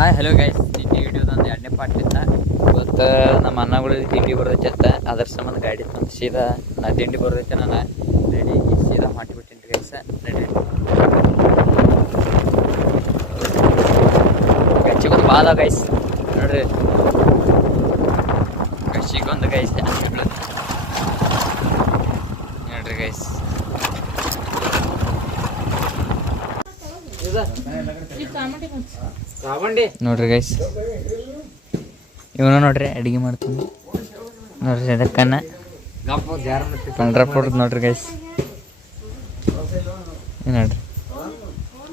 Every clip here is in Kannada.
ಹಾಯ್ ಹಲೋ ಗೈಸ್, ನಿನ್ನೆ ವಿಡಿಯೋದೊಂದು 2ನೇ ಪಾರ್ಟ್ಲಿಂದ ಇವತ್ತು ನಮ್ಮ ಅಣ್ಣಗಳಿಗೆ ತಿಂಡಿ ಬರ್ತೈತೆ ಅಂತ ಅದ್ರ ಸಂಬಂಧ ಗಾಡಿ ತಂದು ಸೀದಾ ನಾ ತಿಂಡಿ ಬರ್ತೈತೆ ನಾನು ರೆಡಿ ಸೀದಾ ಮಾಡಿಬಿಟ್ಟಿನಿ ಗೈಸ್. ರೆಡಿ ಗಚ್ಚಿಗೊಂದು ಬಾದ ಗೈಸ್ ನೋಡ್ರಿ, ಗಚ್ಚಿಗೊಂದು ಗೈಸ್ ನೋಡ್ರಿ ಗೈಸ್. ನೋಡ್ರಿ ಗೈಸ್, ಇವನು ನೋಡ್ರಿ ಅಡಿಗೆ ಮಾಡ್ತೀನಿ ನೋಡ್ರಿ. ಅದಕ್ಕನ್ನ ಪಂಡ್ರಪುರದ ನೋಡ್ರಿ ಗೈಸ್, ನೋಡ್ರಿ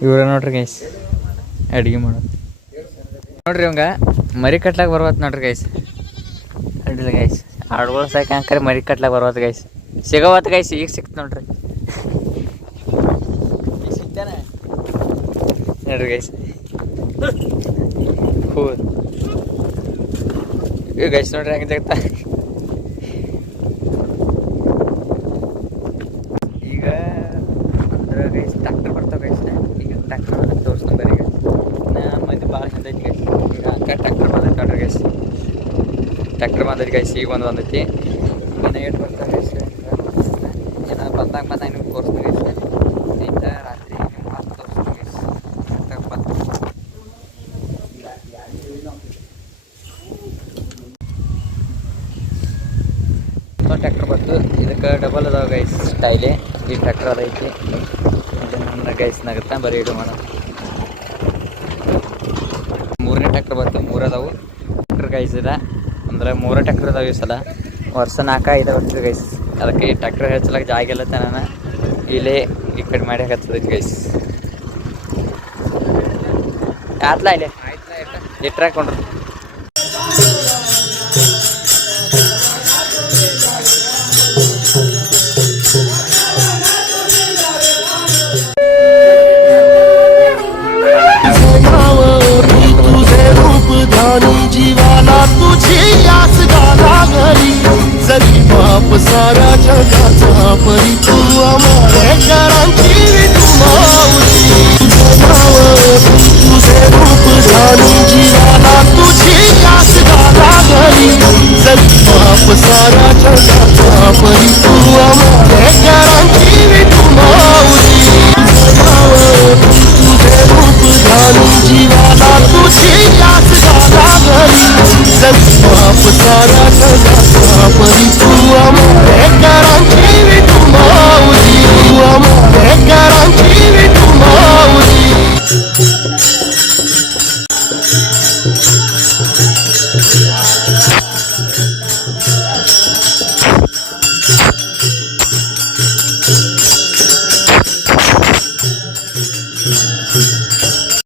ಇವ್ರ ನೋಡ್ರಿ ಗೈಸ್ ಅಡಿಗೆ ಮಾಡೋದು ನೋಡ್ರಿ. ಇವಂಗ ಮರಿ ಕಟ್ಲಾಕ ಬರ್ವತ್ ನೋಡ್ರಿ ಗೈಸ್. ಅಡ್ಡಿಲ್ಲ ಗೈಸ್, ಆಡ್ಗಳು ಸಾಕಂಕರೆ ಮರಿ ಕಟ್ಲಾಕ ಬರ್ವತ್ ಗೈಸ್. ಸಿಗವತ್ ಗೈಸ್, ಈಗ ಸಿಕ್ತು ನೋಡ್ರಿ. ಈಗ ಸಿಗ್ತಾನೆ ನೋಡ್ರಿ ಗೈಸ್. ಈಗ ಗೈಸ್ ನೋಡ್ರಿ ಹಂಗೆ ಜಗ್ತಾ. ಈಗ ಅಂದ್ರೆ ಗೈಸ್ ಟ್ಯಾಕ್ಟರ್ ಬರ್ತಾವ ಗೈಸ್. ಈಗ ಟ್ಯಾಕ್ಟರ್ ತೋರಿಸ್ತಾನೆ ಬರೀ ಗೈಸ್. ಮಂದಿ ಭಾಳ ಹಿಂದೈತಿ ಗೈಸ್. ಈಗ ಅಕ್ಕ ಟ್ಯಾಕ್ಟರ್ ಬಂದೈತಿ ನೋಡ್ರಿ ಗೈಸ್. ಟ್ಯಾಕ್ಟರ್ ಬಂದೈತಿ ಗೈಸ್, ಈಗ ಒಂದು ಬಂದೈತಿ. ಇನ್ನು ಏಟ್ ಬರ್ತಾವೆ ಗೈಸ್. ಇನ್ನು ಬಂದಾಗ ನಿಮ್ಗೆ ತೋರಿಸ್ತೀನಿ ಗೈಸ್. ಇಂದ ರಾತ್ರಿ ನಿಮ್ಗೆ ಮಾತು ತೋರಿಸ್ತೀನಿ ಗೈಸ್. ಟ್ಯಾಕ್ಟರ್ ಬಂತು, ಇದಕ್ಕೆ ಡಬಲ್ ಅದಾವ ಗೈಸ್ ಸ್ಟೈಲೆ. ಈ ಟ್ಯಾಕ್ಟರ್ ಅದೈತಿ ಗೈಸ್ ನಗುತ್ತಾ ಬರೀ ಇಡು ಮಾಡೋಣ. ಮೂರನೇ ಟ್ಯಾಕ್ಟರ್ ಬಂತು, ಮೂರು ಅದಾವು ಟ್ಯಾಕ್ಟರ್ ಗೈಸ್. ಇದೆ ಅಂದ್ರೆ 3 ಟ್ಯಾಕ್ಟರ್ ಅದಾವ ಈ ಸಲ. ವರ್ಷ 4-5 ವರ್ಷ ಗೈಸ್. ಅದಕ್ಕೆ ಈ ಟ್ಯಾಕ್ಟರ್ ಹೆಚ್ಚಲಾಗ ಜಾಗ ಇಲ್ಲ ನಾನು ಇಲ್ಲೇ ಈ ಕಡೆ ಮಾಡಿ ಹಚ್ಚದೈತಿ ಗೈಸ್. ಆತ್ಲ ಇಲ್ಲೇ ಇಟ್ರಾಕೊಂಡ್ರಿ.